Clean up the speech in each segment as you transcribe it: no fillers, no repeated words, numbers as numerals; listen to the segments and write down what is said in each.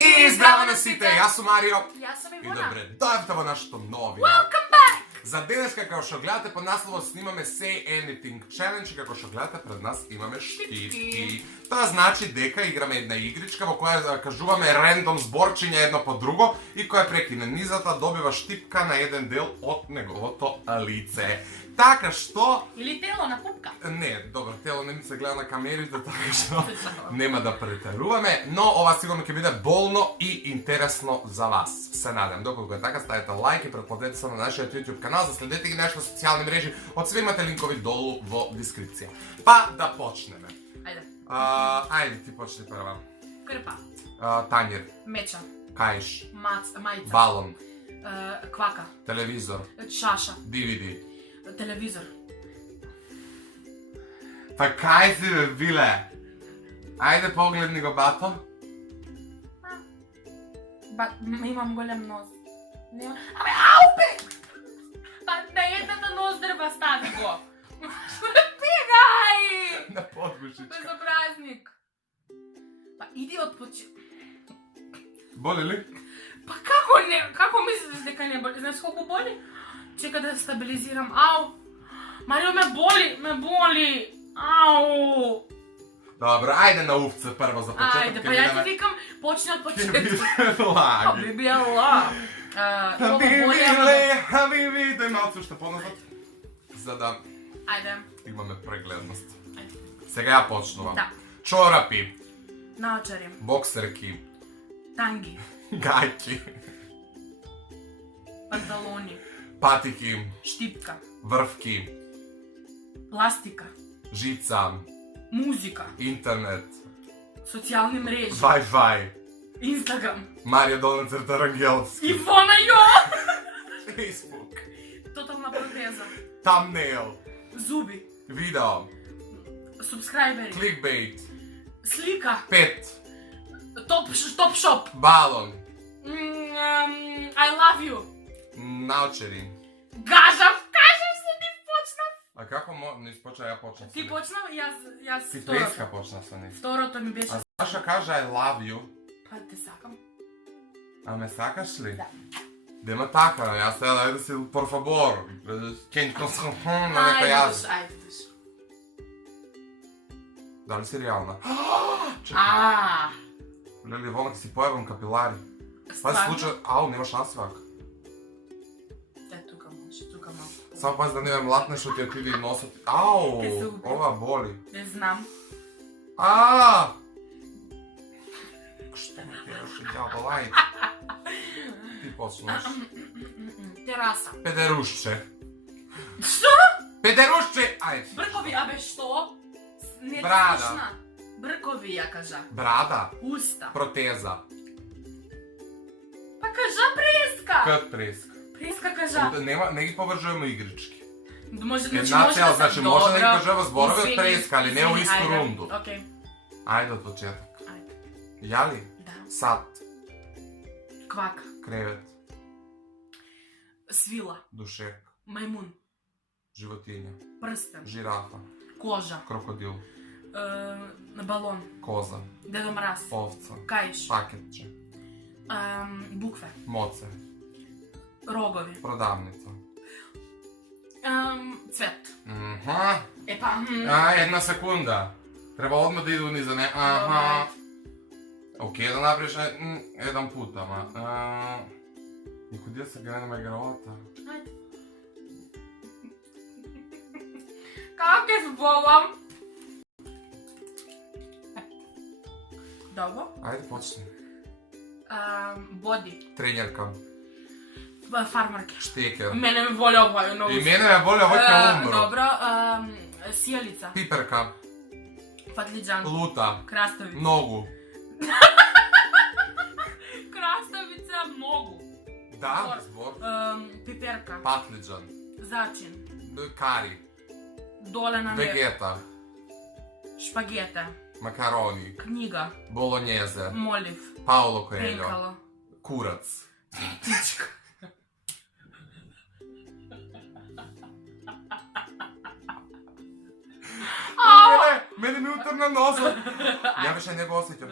I zdravo na site, jaz sam Mario. Jaz sam I Ivona. dobrodošli v naš novi. Welcome back! Za денешка, kao što gledate pod naslovom, snimame Say Anything Challenge, kako što gledate pred nas imame štipki. To znači deka igrame jedna igrička, v koja kažuvame random zborčenja jedno po drugo i koja prekine nizata dobiva štipka na jedan del od njegovo lice. Така što... Ili telo na pupka. Ne, dobro, telo ne mi se gleda na kamerите, tako što nema da preteruvame, no ova sigurno će biti bolno i interesno za vas, se nadam. Dok je така, stavite like i pretplatite se na naš YouTube kanal, zasledite gi naš na socijalnim mreži, od sve imate linkovi dolu v deskripciji. Pa da počneme. Ajde. Ajde, ti počni prva. Krpa. Tanjir, Meča. kajš, Majica. balon, Kvaka. televizor, Šaša. DVD. Televizor. Pa kaj si bile? Ajde pogledni go bato. Imam golem nos. Ame, aupe! Pa da jedan nos drva stavi go. Pigaj! Na podgušička. Bezobraznik. Pa idi odpoči. Boli li? Pa kako misliš da ne boli? Znaš koliko boli? Čekaj da stabiliziram. Au! Mario, me boli! Au! Dobro, ajde na ufce prvo za početak. Ajde, pa ja ti vikam, počni od početka. Pa Lagi. bi bila. Ovo bolje. Habibi, daj malce što ponazad. За да Ajde. имаме прегледност. Ajde. Сега ја почнувам. Da. Чорапи, Naočari. боксерки, Tangi. гајки, Pantaloni. патики, Štipka. врвки, Plastika. žica, Muzika. интернет, Socijalne mreže. Wi-Fi, Instagram. Марија Долна Рангеловски, Ivona, jo! Facebook, Totalna proteza. thumbnail, Zubi. видео, Subscriberi. clickbait, Slika. pet, Top shop. балон, I love you. научери. Kažem se ti počnem. А како не почна ја почна Ti počnem, jaz Ти второто. преска почна со нив. Второто ми беше... А Саша кажа I love you. Па те сакам. А ме сакаш ли? Да. Дема така, јас сега да си por favor. Кењко на некој јазик. Ajde ideš. Дали си реална? Ааа. Лели, волна си појавам капилари. Пази случај, ау, немаш насвак. Тука може. Само пази да не ме млатне што ти отиде и носот. Ау, Ке се уби. ова боли. Не знам. Што ме тераше ѓабол, ајде. Ти почнеш. Тераса. Педерушче. Што? Педерушче, ајде. Бркови, абе што? Не Брада. слушна. Бркови, ја кажа. Брада, Уста. протеза, Па кажа преска. кът преска. Преска кажа. Не ги повржуваме игрички. Може Една да цел, се значи може да ги добро. кажува зборови од Извини, преска, али не у извини, исту ајде. рунду. Окей. Ајде од почеток. Ајде. Ја ли? Да. Сат, Квак. кревет, Свила. душек, Мајмун. животиња, Прстен. жирафа, Кожа. крокодил, Балон. коза, Дедо Мраз. овца, Кајш. пакетче, Букве. моце, Рогови. продавница. Цвет. Мха. Епа. Една секунда. Треба одма да иду низа не. Аха. Окей, да направиш еден пут, ама. Никој да се гледа на игралата. Ајде. Како ќе зболам? Добро. Ајде, почни. Боди. Тренерка, Фармарке. штекер. Мене ме боли овој многу. И мене ме боли овој ке умро. Добро. Сијалица. Пиперка, Фатлиџан. лута, Краставица. ногу. Краставица многу. Да, збор. Пиперка. Патлиџан, Зачин. кари, Доле на небо. вегета, Шпагета. макарони, Книга. болонјезе, Молив. Пауло Коелјо, Пенкало. курац. Птичка. Мене ми утрна носот. Ја више не го осеќам.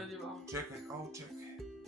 Чекај, ау, чекај.